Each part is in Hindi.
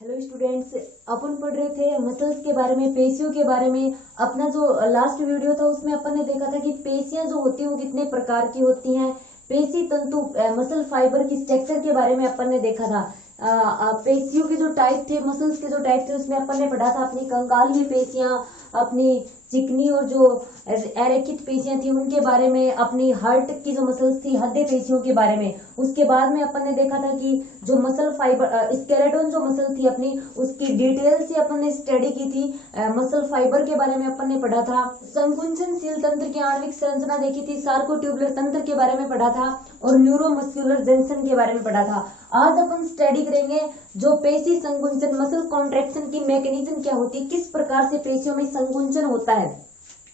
हेलो स्टूडेंट्स, अपन पढ़ रहे थे मसल्स के बारे में, पेशियों के बारे में। अपना जो लास्ट वीडियो था उसमें अपन ने देखा था कि पेशियां जो होती हैं वो कितने प्रकार की होती हैं। पेशी तंतु मसल फाइबर की स्ट्रक्चर के बारे में अपन ने देखा था। पेशियों के जो टाइप थे, मसल्स के जो टाइप थे, उसमें अपन ने पढ़ा था अपनी कंकालीय पेशियां, अपनी चिकनी और जो एरेकित पेशियां थी उनके बारे में, अपनी हार्ट की जो मसल्स थी हृदय पेशियों के बारे में। उसके बाद में अपन ने देखा था कि जो मसल फाइबर स्केलेटन जो मसल थी अपनी, उसकी डिटेल से अपन ने स्टडी की थी। मसल फाइबर के बारे में अपन ने पढ़ा था। संकुचनशील तंत्र की आणविक संरचना देखी थी, सार्कोट्यूबुलर तंत्र के बारे में पढ़ा था और न्यूरोमस्कुलर जंक्शन के बारे में पढ़ा था। आज अपन स्टडी करेंगे जो पेशी संकुंचन, मसल कॉन्ट्रैक्शन की मैकेनिज्म क्या होती है, किस प्रकार से पेशियों में संकुंचन होता है।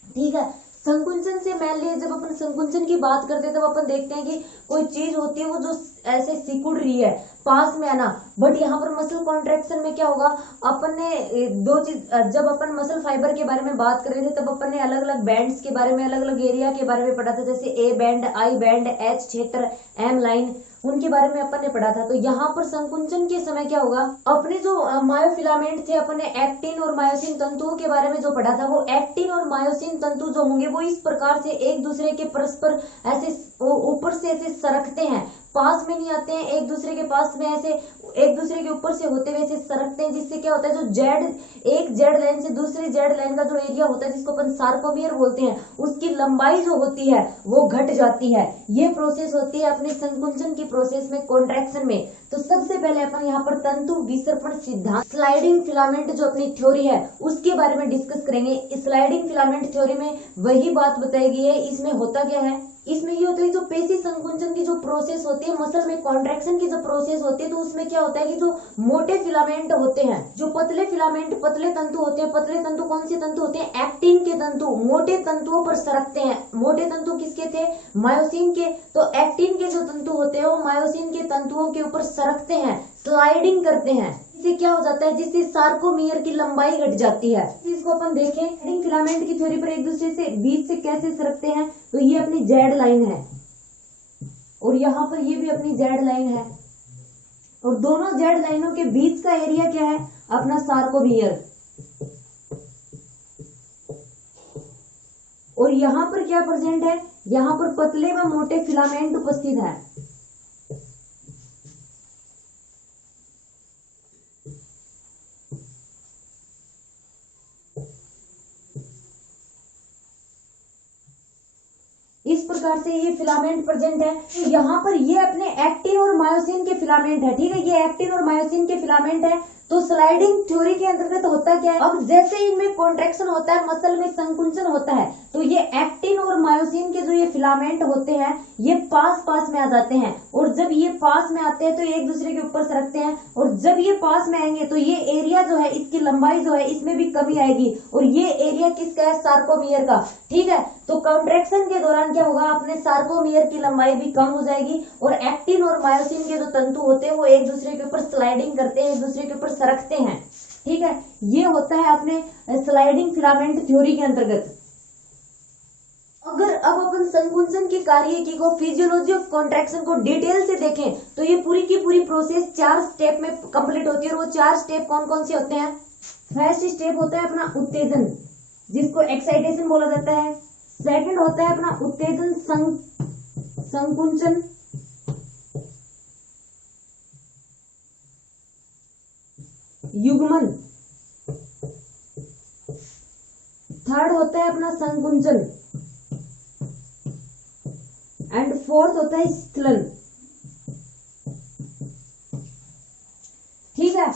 ठीक है, संकुंचन से मेनली जब अपन संकुंचन की बात करते हैं तब अपन देखते हैं कि कोई चीज होती है वो जो ऐसे सिकुड़ रही है, पास में आना। बट यहाँ पर मसल कॉन्ट्रैक्शन में क्या होगा, अपन ने दो चीज, जब अपन मसल फाइबर के बारे में बात कर रहे थे तब अपन ने अलग अलग बैंड्स के बारे में, अलग अलग एरिया के बारे में पढ़ा था, जैसे A band, I band, H क्षेत्र, एम लाइन, उनके बारे में अपन ने पढ़ा था। तो यहाँ पर संकुंचन के समय क्या होगा, अपने जो मायोफिलामेंट थे, अपन ने एक्टिन और मायोसिन तंतुओं के बारे में जो पढ़ा था, वो एक्टिन और मायोसिन तंतु जो होंगे वो इस प्रकार से एक दूसरे के परस्पर ऐसे ऊपर से ऐसे सरकते हैं, पास में नहीं आते हैं, एक दूसरे के पास में ऐसे एक दूसरे के ऊपर से होते हुए ऐसे सरकते हैं, जिससे क्या होता है, जो एक जेड लाइन से दूसरी जेड लाइन का जो एरिया होता है जिसको अपन सार्कोमियर बोलते हैं, उसकी लंबाई जो होती है वो घट जाती है। ये प्रोसेस होती है अपने संकुंचन की प्रोसेस में, कॉन्ट्रैक्शन में। तो सबसे पहले अपन यहाँ पर तंतु विसर्पण सिद्धांत, स्लाइडिंग फिलामेंट जो अपनी थ्योरी है उसके बारे में डिस्कस करेंगे। स्लाइडिंग फिलामेंट थ्योरी में वही बात बताई गई है। इसमें होता क्या है, इसमें ये होता है जो पेशी संकुंचन की जो प्रोसेस होती है, मसल में कॉन्ट्रैक्शन की जो प्रोसेस होती है, तो उसमें क्या होता है कि जो मोटे फिलामेंट होते हैं, जो पतले फिलामेंट, पतले तंतु होते हैं, पतले तंतु कौन से तंतु होते हैं, एक्टिन के तंतु, मोटे तंतुओं पर सरकते हैं। मोटे तंतु किसके थे, मायोसिन के। तो एक्टिन के जो तंतु होते हैं वो मायोसिन के तंतुओं के ऊपर सरकते हैं, स्लाइडिंग करते हैं। इससे क्या हो जाता है, जिससे सार्कोमियर की लंबाई घट जाती है। इसको अपन देखें फिलामेंट की थ्योरी पर एक दूसरे से बीच से कैसे सरकते हैं। तो ये अपनी जेड लाइन है और यहाँ पर ये भी अपनी जेड लाइन है, और दोनों जेड लाइनों के बीच का एरिया क्या है, अपना सार्कोमियर। और यहाँ पर क्या प्रेजेंट है, यहाँ पर पतले व मोटे फिलामेंट उपस्थित है। इस प्रकार से ये फिलामेंट प्रेजेंट है। तो यहाँ पर ये अपने एक्टिन और मायोसिन के फिलामेंट है। ठीक है, ये एक्टिन और मायोसिन के फिलामेंट है। तो स्लाइडिंग थ्योरी के अंतर्गत होता क्या है, अब जैसे इनमें कॉन्ट्रैक्शन होता है, मसल में संकुंचन होता है, तो ये एक्टिन और मायोसिन के जो ये फिलामेंट होते हैं ये पास पास में आ जाते हैं। और जब ये पास में आते हैं तो एक दूसरे के ऊपर सरकते हैं, और जब ये पास में आएंगे तो ये एरिया जो है, इसकी लंबाई जो है, इसमें भी कमी आएगी। और ये एरिया किसका है, सार्कोमियर का। ठीक है, तो कॉन्ट्रैक्शन के दौरान क्या होगा, अपने सार्कोमियर की लंबाई भी कम हो जाएगी, और एक्टिन और मायोसिन के जो तंतु होते हैं वो एक दूसरे के ऊपर स्लाइडिंग करते हैं, एक दूसरे के ऊपर सरकते हैं। ठीक है, ये होता है अपने स्लाइडिंग फिलामेंट थ्योरी के अंतर्गत। अगर अब अपन संकुंचन के कार्य की को, फिजियोलॉजी ऑफ कॉन्ट्रैक्शन को डिटेल से देखें तो ये पूरी की पूरी प्रोसेस 4 स्टेप में कंप्लीट होती है। और वो 4 स्टेप कौन कौन से होते हैं। फर्स्ट स्टेप होता है अपना उत्तेजन, जिसको एक्साइटेशन बोला जाता है। सेकंड होता है अपना उत्तेजन संकुंचन। युग्मन। थर्ड होता है अपना संकुंचन, एंड फोर्थ होता है स्खलन। ठीक है,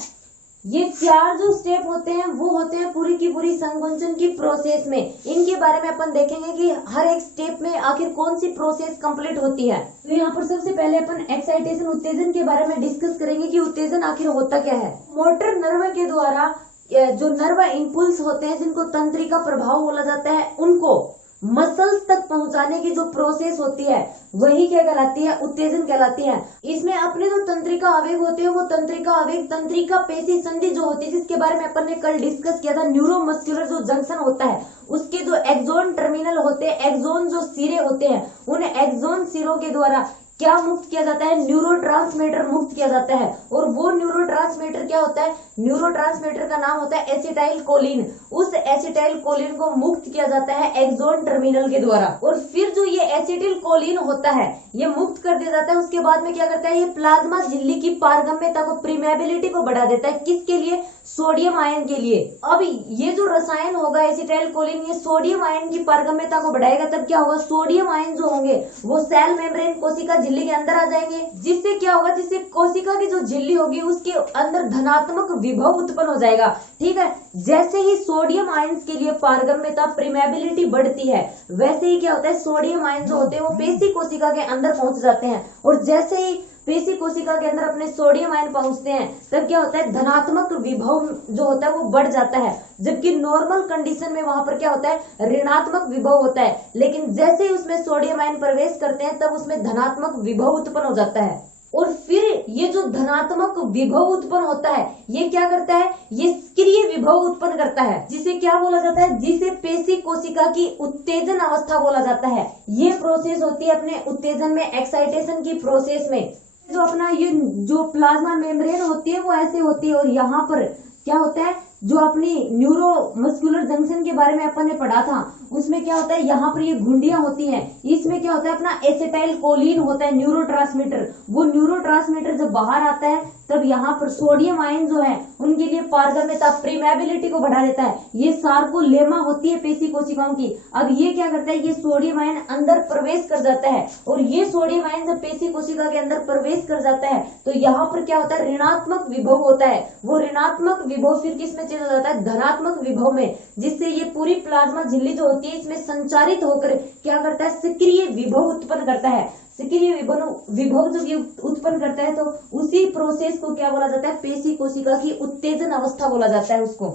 ये 4 जो स्टेप होते हैं वो होते हैं पूरी की पूरी संकुंचन की प्रोसेस में। इनके बारे में अपन देखेंगे कि हर एक स्टेप में आखिर कौन सी प्रोसेस कंप्लीट होती है। तो यहाँ पर सबसे पहले अपन एक्साइटेशन, उत्तेजन के बारे में डिस्कस करेंगे कि उत्तेजन आखिर होता क्या है। मोटर नर्व के द्वारा जो नर्व इंपल्स होते हैं, जिनको तंत्रिका प्रभाव बोला जाता है, उनको मसल्स तक पहुंचाने की जो प्रोसेस होती है वही क्या कहलाती है, उत्तेजन कहलाती है। इसमें अपने जो तंत्रिका आवेग होते हैं वो तंत्रिका आवेग, तंत्रिका पेशी संधि जो होती है, जिसके बारे में अपन ने कल डिस्कस किया था, न्यूरोमस्कुलर जो जंक्शन होता है उसके जो एक्सोन टर्मिनल होते हैं, एक्सोन जो सिरे होते हैं, उन एक्सोन सिरों के द्वारा क्या मुक्त किया जाता है, न्यूरोट्रांसमीटर मुक्त किया जाता है। और वो न्यूरोट्रांसमीटर क्या होता है, न्यूरोट्रांसमीटर का नाम होता है एसिटाइल कोलिन। उस एसिटाइल कोलिन को मुक्त किया जाता है एक्सोन टर्मिनल के द्वारा। और फिर जो ये एसिटिल कोलिन होता है ये मुक्त कर दिया जाता है। उसके बाद में क्या करता है, ये प्लाज्मा झिल्ली की पारगम्यता को, प्रीमेबिलिटी को बढ़ा देता है। किसके लिए, सोडियम आयन के लिए। अब ये जो रसायन होगा एसिटाइल कोलिन, ये सोडियम आयन की पारगम्यता को बढ़ाएगा। तब क्या होगा, सोडियम आयन जो होंगे वो सेल मेम्ब्रेन, कोशिका झिल्ली के अंदर आ जाएंगे। जिससे क्या होगा, जिससे कोशिका की जो झिल्ली होगी उसके अंदर धनात्मक विभव उत्पन्न हो जाएगा। ठीक है, जैसे ही सोडियम आयंस के लिए पारगम्यता, प्रीमेबिलिटी बढ़ती है, वैसे ही क्या होता है, सोडियम आयन जो होते हैं वो पेशी कोशिका के अंदर पहुंच जाते हैं। और जैसे ही पेशी कोशिका के अंदर अपने सोडियम आयन पहुंचते हैं, तब क्या होता है, धनात्मक विभव जो होता है वो बढ़ जाता है। जबकि नॉर्मल कंडीशन में वहां पर क्या होता है, ऋणात्मक विभव होता है। लेकिन जैसे ही उसमें सोडियम आयन प्रवेश करते हैं तब उसमें धनात्मक विभव उत्पन्न हो जाता है। और फिर ये जो धनात्मक विभव उत्पन्न होता है ये क्या करता है, ये सक्रिय विभव उत्पन्न करता है। जिसे क्या बोला जाता है, जिसे पेशी कोशिका की उत्तेजन अवस्था बोला जाता है। ये प्रोसेस होती है अपने उत्तेजन में, एक्साइटेशन की प्रोसेस में। जो अपना ये जो प्लाज्मा मेम्ब्रेन होती है वो ऐसे होती है। और यहाँ पर क्या होता है, जो अपनी न्यूरो मस्कुलर जंक्शन के बारे में अपन ने पढ़ा था, उसमें क्या होता है, यहाँ पर ये घुंडियां होती हैं। इसमें क्या होता है, अपना एसिटाइल कोलिन होता है न्यूरोट्रांसमीटर। वो न्यूरोट्रांसमीटर जब बाहर आता है तब यहाँ पर सोडियम आयन जो है उनके लिए पारगम्यता, प्रीमेबिलिटी को बढ़ा देता है। ये सार्कोलेमा होती है पेशी कोशिकाओं की। अब ये क्या करता है, ये सोडियम आयन अंदर प्रवेश कर जाता है। और ये सोडियम आयन जब पेशी कोशिका के अंदर प्रवेश कर जाता है तो यहाँ पर क्या होता है, ऋणात्मक विभव होता है। वो ऋणात्मक विभव फिर किसमें चेंज हो जाता है, धनात्मक विभव में। जिससे ये पूरी प्लाज्मा झिल्ली जो होती है इसमें संचारित होकर क्या करता है, सक्रिय विभव उत्पन्न करता है। सक्रिय विभव जब ये उत्पन्न करता है तो उसी प्रोसेस को क्या बोला जाता है, पेशी कोशिका की उत्तेजन अवस्था बोला जाता है उसको।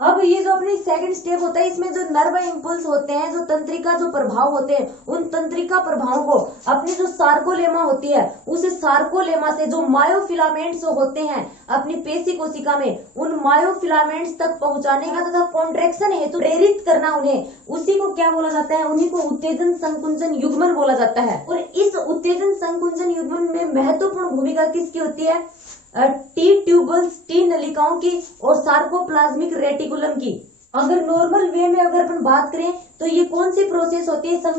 अब ये जो अपनी सेकंड स्टेप होता है, इसमें जो नर्व इम्पल्स होते हैं, जो तंत्रिका जो प्रभाव होते हैं, उन तंत्रिका प्रभावों को अपनी जो सार्कोलेमा होती है उस सार्कोलेमा से जो मायोफिलामेंट्स होते हैं अपनी पेशी कोशिका में, उन मायोफिलामेंट्स तक पहुंचाने का तथा कॉन्ट्रेक्शन हेतु प्रेरित करना उन्हें, उसी को क्या बोला जाता है, उन्हीं को उत्तेजन संकुंचन युग्मन बोला जाता है। और इस उत्तेजन संकुंचन युग्मन में महत्वपूर्ण भूमिका किसकी होती है, टी ट्यूबल्स, टी नलिकाओं की और सार्कोप्लाज्मिक रेटिकुलम की। अगर नॉर्मल वे में अगर अपन बात करें तो ये कौन सी प्रोसेस होती है,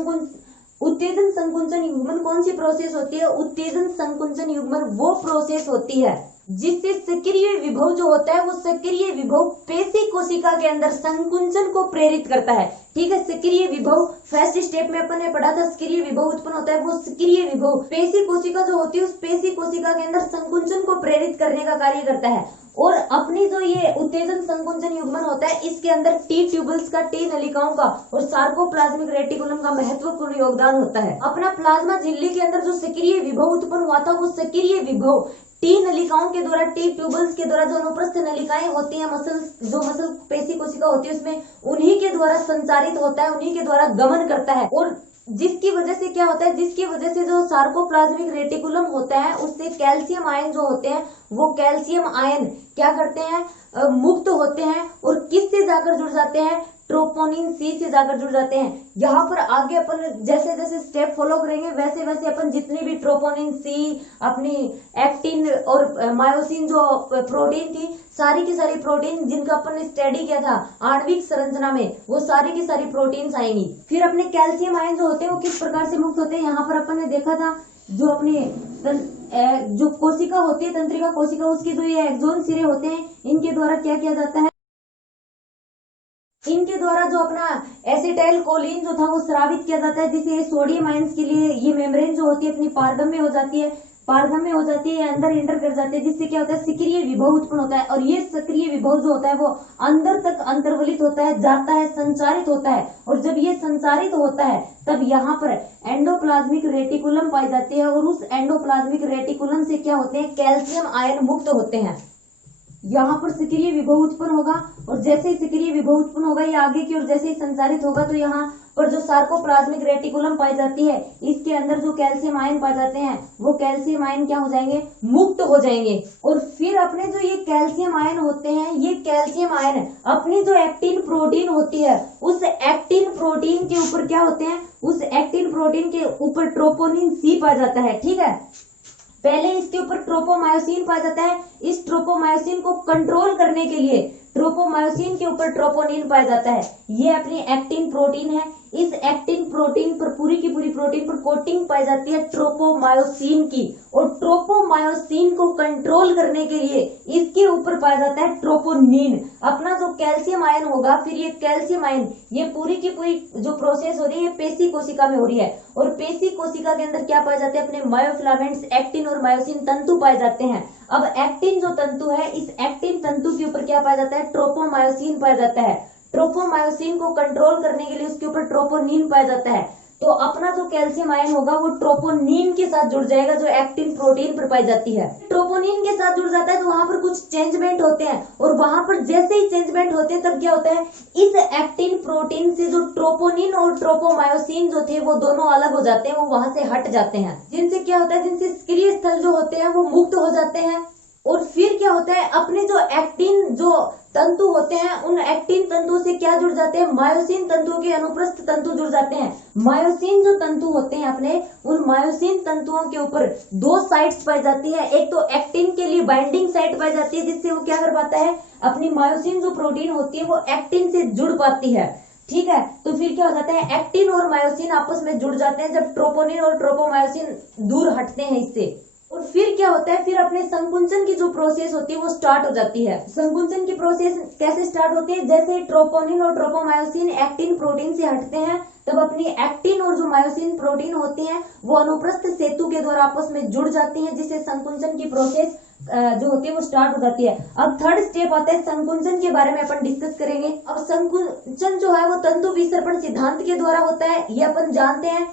उत्तेजन संकुंचन युग्मन कौन सी प्रोसेस होती है, उत्तेजन संकुंचन युग्मन वो प्रोसेस होती है जिससे सक्रिय विभव जो होता है वो सक्रिय विभव पेशी कोशिका के अंदर संकुंचन को प्रेरित करता है। ठीक है, सक्रिय विभव फर्स्ट स्टेप में अपन ने पढ़ा था, सक्रिय विभव उत्पन्न होता है। वो सक्रिय विभव पेशी कोशिका जो होती है उस पेशी कोशिका के अंदर संकुंचन को प्रेरित करने का कार्य करता है। और अपनी जो ये उत्तेजन संकुंचन युग्मन होता है इसके अंदर टी ट्यूबल्स का, टी नलिकाओं का और सार्कोप्लाज्मिक रेटिकुलम का महत्वपूर्ण योगदान होता है। अपना प्लाज्मा झिल्ली के अंदर जो सक्रिय विभव उत्पन्न हुआ था वो सक्रिय विभव टी नलिकाओं के द्वारा, टी ट्यूबल्स के द्वारा, जो अनुप्रस्थ नलिकाएं होती हैं, जो मसल पेशी कोशिका होती है उसमें, उन्हीं के द्वारा संचारित होता है, उन्हीं के द्वारा गमन करता है। और जिसकी वजह से क्या होता है, जिसकी वजह से जो सार्कोप्लाज्मिक रेटिकुलम होता है उससे कैल्शियम आयन जो होते हैं वो कैल्शियम आयन क्या करते हैं, मुक्त होते हैं। और किससे जाकर जुड़ जाते हैं, ट्रोपोनिन सी से जाकर जुड़ जाते हैं। यहाँ पर आगे अपन जैसे जैसे स्टेप फॉलो करेंगे वैसे वैसे अपन जितनी भी ट्रोपोनिन सी, अपनी एक्टिन और मायोसिन जो प्रोटीन थी, सारी की सारी प्रोटीन जिनका अपन ने स्टडी किया था आणविक संरचना में, वो सारी की सारी प्रोटीन्स आएंगी। फिर अपने कैल्शियम आयन जो होते हैं वो किस प्रकार से मुक्त होते हैं, यहाँ पर अपन ने देखा था जो अपने जो कोशिका होती है, तंत्रिका कोशिका, उसके जो ये एक्सोन सिरे होते हैं इनके द्वारा क्या किया जाता है, इनके द्वारा जो अपना एसिटाइल कोलिन जो था वो स्रावित किया जाता है, जिसे सोडियम आयंस के लिए ये मेम्ब्रेन जो होती है अपनी पारगम्य हो जाती है, अंदर एंटर कर जाती है, जिससे क्या होता है, सक्रिय विभव उत्पन्न होता है। और ये सक्रिय विभव जो होता है वो अंदर तक अंतर्वलित होता है, जाता है, संचारित होता है। और जब ये संचारित होता है तब यहाँ पर एंडोप्लाज्मिक रेटिकुलम पाई जाती है और उस एंडोप्लाज्मिक रेटिकुलम से क्या होते हैं, कैल्शियम आयन मुक्त होते हैं। यहाँ पर सक्रिय विभव उत्पन्न होगा और जैसे ही सक्रिय विभव उत्पन्न होगा ये आगे की ओर जैसे ही संचारित होगा तो यहाँ पर जो सार्कोप्लाज्मिक रेटिकुलम पाई जाती है इसके अंदर जो कैल्शियम आयन पाए जाते हैं वो कैल्शियम आयन क्या हो जाएंगे, मुक्त हो जाएंगे। और फिर अपने जो ये कैल्शियम आयन होते हैं ये कैल्शियम आयन अपनी जो एक्टिन प्रोटीन होती है उस एक्टिन प्रोटीन के ऊपर क्या होते हैं, उस एक्टिन प्रोटीन के ऊपर ट्रोपोनिन सी पाया जाता है। ठीक है, पहले इसके ऊपर ट्रोपोमायोसिन पाया जाता है। इस ट्रोपोमायोसिन को कंट्रोल करने के लिए ट्रोपोमायोसिन के ऊपर ट्रोपोनिन पाया जाता है। ये अपनी एक्टिन प्रोटीन है। इस एक्टिन प्रोटीन पर पूरी की पूरी प्रोटीन पर कोटिंग पाई जाती है ट्रोपोमायोसिन की और ट्रोपोमायोसिन को कंट्रोल करने के लिए इसके ऊपर पाया जाता है ट्रोपोनिन। अपना जो कैल्शियम आयन होगा फिर ये कैल्शियम आयन ये पूरी की पूरी जो प्रोसेस हो रही है पेशी कोशिका में हो रही है और पेशी कोशिका के अंदर क्या पाए जाते हैं, अपने मायोफिलामेंट्स एक्टिन और मायोसिन तंतु पाए जाते हैं। अब एक्टिन जो तंतु है इस एक्टिन तंतु के ऊपर क्या पाया जाता है, ट्रोपोमायोसिन पाया जाता है। ट्रोपोमायोसिन को कंट्रोल करने के लिए उसके ऊपर ट्रोपोनिन पाया जाता है। तो अपना जो कैल्शियम आयन होगा वो ट्रोपोनिन के साथ जुड़ जाएगा जो एक्टिन प्रोटीन पर पाई जाती है। ट्रोपोनिन के साथ जुड़ जाता है तो वहां पर कुछ चेंजमेंट होते हैं और वहां पर जैसे ही चेंजमेंट होते हैं तब क्या होता है, इस एक्टिन प्रोटीन से जो ट्रोपोनिन और ट्रोपोमायोसिन जो थे वो दोनों अलग हो जाते हैं, वो वहां से हट जाते हैं। जिनसे क्या होता है, जिनसे सक्रिय स्थल जो होते हैं वो मुक्त हो जाते हैं। और फिर क्या होता है, अपने जो एक्टिन जो तंतु होते हैं उन एक्टिन तंतुओं से क्या जुड़ जाते हैं, मायोसिन तंतुओं के अनुप्रस्थ तंतु जुड़ जाते हैं। मायोसिन जो तंतु होते हैं अपने उन मायोसिन तंतुओं के ऊपर दो साइट्स पाई जाती है। एक तो एक्टिन के लिए बाइंडिंग साइट पाई जाती है जिससे वो क्या कर पाता है, अपनी मायोसिन जो प्रोटीन होती है वो एक्टिन से जुड़ पाती है। ठीक है, तो फिर क्या हो जाता है, एक्टिन और मायोसिन आपस में जुड़ जाते हैं जब ट्रोपोनिन और ट्रोपोमायोसिन दूर हटते हैं इससे। और फिर क्या होता है, फिर अपने संकुंचन की जो प्रोसेस होती है वो स्टार्ट हो जाती है। संकुंचन की प्रोसेस कैसे स्टार्ट होती है, जैसे ट्रोपोनिन और ट्रोपोमायोसिन एक्टिन प्रोटीन से हटते हैं तब अपनी एक्टिन और जो मायोसिन प्रोटीन होती है वो अनुप्रस्थ सेतु के द्वारा आपस में जुड़ जाती है जिससे संकुंचन की प्रोसेस जो होती है वो स्टार्ट हो जाती है। अब थर्ड स्टेप आता है संकुंचन के बारे में अपन डिस्कस करेंगे। अब संकुंचन जो है वो तंतु विसर्पण सिद्धांत के द्वारा होता है, ये अपन जानते हैं।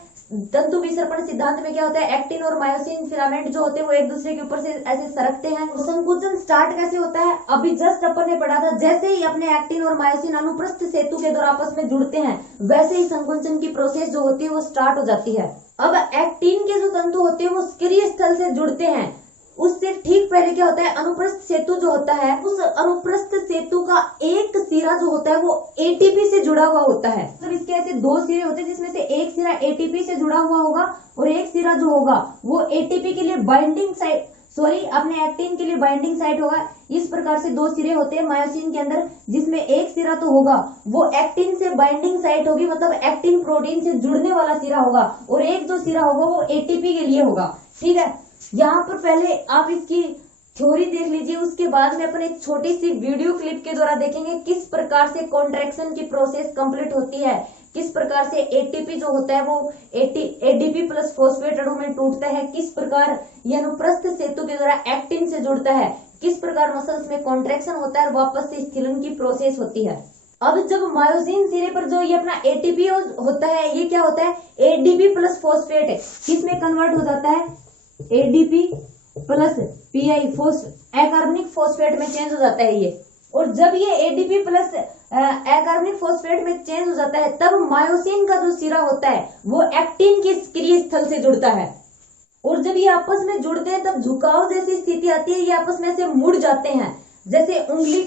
तंतु विसर्पण सिद्धांत में क्या होता है, एक्टिन और मायोसिन फिलामेंट जो होते हैं वो एक दूसरे के ऊपर से ऐसे सरकते हैं। संकुचन स्टार्ट कैसे होता है, अभी जस्ट अपन ने पढ़ा था, जैसे ही अपने एक्टिन और मायोसिन अनुप्रस्थ सेतु के द्वारा आपस में जुड़ते हैं वैसे ही संकुचन की प्रोसेस जो होती है वो स्टार्ट हो जाती है। अब एक्टिन के जो तंतु होते हैं वो सक्रिय स्थल से जुड़ते हैं, उससे ठीक पहले क्या होता है, अनुप्रस्थ सेतु जो होता है उस अनुप्रस्थ सेतु का एक सिरा जो होता है वो एटीपी से जुड़ा हुआ होता है। मतलब इसके ऐसे दो सिरे होते हैं जिसमें से एक सिरा एटीपी से जुड़ा हुआ होगा और एक सिरा जो होगा वो एटीपी के लिए बाइंडिंग साइट अपने एक्टिन के लिए बाइंडिंग साइट होगा। इस प्रकार से दो सिरे होते हैं मायोसिन के अंदर जिसमें एक सिरा तो होगा वो एक्टिन से बाइंडिंग साइट होगी, मतलब एक्टिन प्रोटीन से जुड़ने वाला सिरा होगा और एक जो सिरा होगा वो एटीपी के लिए होगा। ठीक है, यहाँ पर पहले आप इसकी थ्योरी देख लीजिए, उसके बाद में अपन एक छोटी सी वीडियो क्लिप के द्वारा देखेंगे किस प्रकार से कॉन्ट्रैक्शन की प्रोसेस कंप्लीट होती है, किस प्रकार से एटीपी जो होता है वो एडीपी प्लस फॉस्फेट अणु में टूटता है, किस प्रकार यह अनुप्रस्थ सेतु के द्वारा एक्टिन से जुड़ता है, किस प्रकार मसल्स में कॉन्ट्रैक्शन होता है और वापस से स्थिलन की प्रोसेस होती है। अब जब मायोसिन सिरे पर जो ये अपना एटीपी होता है ये क्या होता है, एडीपी प्लस फॉस्फेट किसमें कन्वर्ट हो जाता है, एडीपी प्लस पीआई अकार्बनिक फॉस्फेट में चेंज हो जाता है ये। और जब ये एडीपी प्लस अकार्बनिक फॉस्फेट में चेंज हो जाता है तब मायोसिन का जो सिरा होता है वो एक्टिन के सक्रिय स्थल से जुड़ता है और जब ये आपस में जुड़ते हैं तब झुकाव जैसी स्थिति आती है, ये आपस में से मुड़ जाते हैं। जैसे उंगली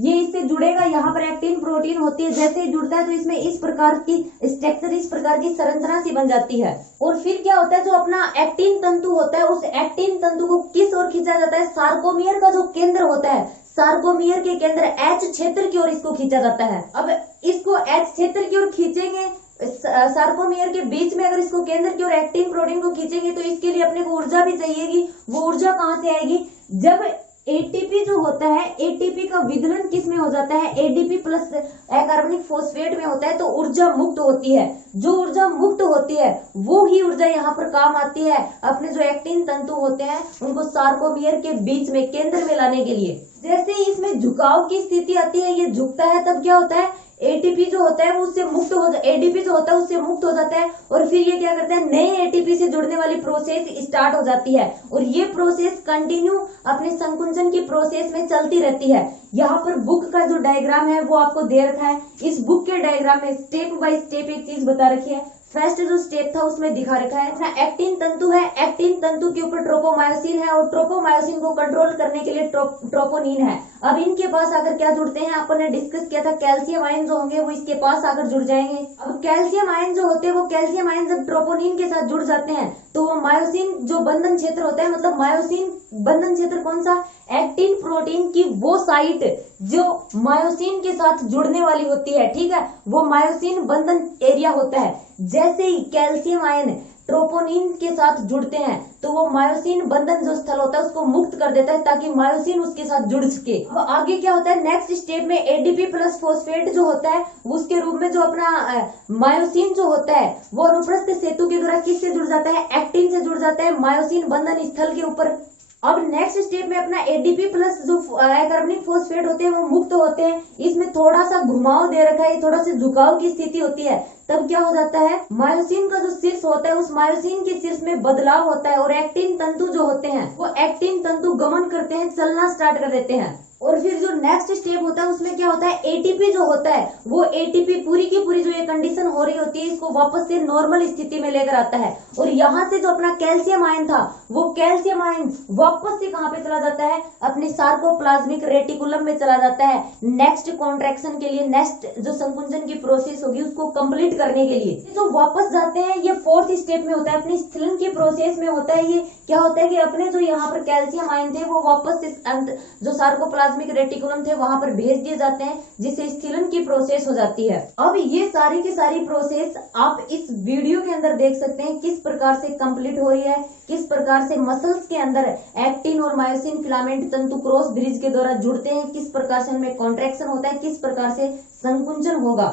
ये इससे जुड़ेगा, यहाँ पर एक्टिन प्रोटीन होती है, जैसे ही जुड़ता है तो इसमें इस प्रकार की स्ट्रक्चर, इस प्रकार की संरचना सी बन जाती है। और फिर क्या होता है, जो अपना एक्टिन तंतु होता है उस एक्टिन तंतु को किस ओर खींचा जाता है, सार्कोमियर का जो केंद्र होता है, सार्कोमियर के केंद्र एच क्षेत्र की ओर इसको खींचा जाता है। अब इसको एच क्षेत्र की ओर खींचेंगे, सार्कोमियर के बीच में अगर इसको केंद्र की ओर एक्टिन प्रोटीन को खींचेंगे तो इसके लिए अपने को ऊर्जा भी चाहिएगी। वो ऊर्जा कहाँ से आएगी, जब एटीपी जो होता है, एटीपी का विदलन किस में हो जाता है, एडीपी प्लस अकार्बनिक फॉस्फेट में होता है तो ऊर्जा मुक्त होती है। जो ऊर्जा मुक्त होती है वो ही ऊर्जा यहाँ पर काम आती है अपने जो एक्टिन तंतु होते हैं उनको सार्कोमियर के बीच में केंद्र में लाने के लिए। जैसे ही इसमें झुकाव की स्थिति आती है, ये झुकता है तब क्या होता है, एटीपी जो होता है वो उससे मुक्त हो एडीपी जो होता है उससे मुक्त हो जाता है और फिर ये क्या करता है, नए एटीपी से जुड़ने वाली प्रोसेस स्टार्ट हो जाती है और ये प्रोसेस कंटिन्यू अपने संकुंचन की प्रोसेस में चलती रहती है। यहाँ पर बुक का जो डायग्राम है वो आपको दे रखा है। इस बुक के डायग्राम में स्टेप बाय स्टेप एक चीज बता रखी है। फर्स्ट जो स्टेप था उसमें दिखा रखा है अपना एक्टिन तंतु है, एक्टिन तंतु के ऊपर ट्रोपोमायोसिन है और ट्रोपोमायोसिन को कंट्रोल करने के लिए ट्रोपोनिन है। अब इनके पास आकर क्या जुड़ते हैं, अपन ने डिस्कस किया था कैल्शियम आयन जो होंगे वो इसके पास आकर जुड़ जाएंगे। अब कैल्शियम आयन जो होते हैं वो कैल्शियम आयन जब ट्रोपोनिन के साथ जुड़ जाते हैं तो वो मायोसिन जो बंधन क्षेत्र होता है, मतलब मायोसिन बंधन क्षेत्र कौन सा, एक्टिन प्रोटीन की वो साइट जो मायोसिन के साथ जुड़ने वाली होती है, ठीक है, वो मायोसिन बंधन एरिया होता है। जैसे ही कैल्शियम आयन ट्रोपोनिन के साथ जुड़ते हैं तो वो मायोसिन बंधन जो स्थल होता है उसको मुक्त कर देता है ताकि मायोसिन उसके साथ जुड़ सके। वो आगे क्या होता है, नेक्स्ट स्टेप में एडीपी प्लस फोस्फेट जो होता है उसके रूप में जो अपना मायोसिन जो होता है वो अनुप्रस्थ सेतु के द्वारा किससे जुड़ जाता है, एक्टिन से जुड़ जाता है मायोसिन बंधन स्थल के ऊपर। अब नेक्स्ट स्टेप में अपना एडीपी प्लस जो कार्बनिक फोस्फेट होते हैं वो मुक्त होते हैं। इसमें थोड़ा सा घुमाव दे रखा है, थोड़ा सा झुकाव की स्थिति होती है। तब क्या हो जाता है, मायोसिन का जो शीर्ष होता है उस मायोसिन के शीर्ष में बदलाव होता है और एक्टिन तंतु जो होते हैं वो एक्टिन तंतु गमन करते हैं, चलना स्टार्ट कर देते हैं। और फिर जो नेक्स्ट स्टेप होता है उसमें क्या होता है, एटीपी जो होता है वो एटीपी पूरी की पूरी जो ये कंडीशन हो रही होती है इसको वापस से नॉर्मल स्थिति में लेकर आता है और यहाँ से जो अपना कैल्शियम आयन था वो कैल्शियम आयन वापस से कहाँ पे चला जाता है, अपने सार्कोप्लाज्मिक रेटिकुलम में चला जाता है नेक्स्ट कॉन्ट्रैक्शन के लिए, नेक्स्ट जो संकुंचन की प्रोसेस होगी उसको कंप्लीट करने के लिए। जो वापस जाते हैं ये फोर्थ स्टेप में होता है, अपनी स्थिलन की प्रोसेस में होता है। ये क्या होता है कि अपने जो यहाँ पर कैल्शियम आयन थे वो वापस से जो सार्कोप्लाज्मिक रेटिकुलम थे वहां पर भेज दिए जाते हैं जिससे स्थिलन की प्रोसेस हो जाती है। अब ये सारी की सारी प्रोसेस आप इस वीडियो के अंदर देख सकते हैं किस प्रकार से कंप्लीट हो रही है, किस प्रकार से मसल्स के अंदर एक्टिन और मायोसिन फिलामेंट तंतु क्रॉस ब्रिज के द्वारा जुड़ते हैं, किस प्रकार से उनमें कॉन्ट्रैक्शन होता है, किस प्रकार से संकुंचन होगा।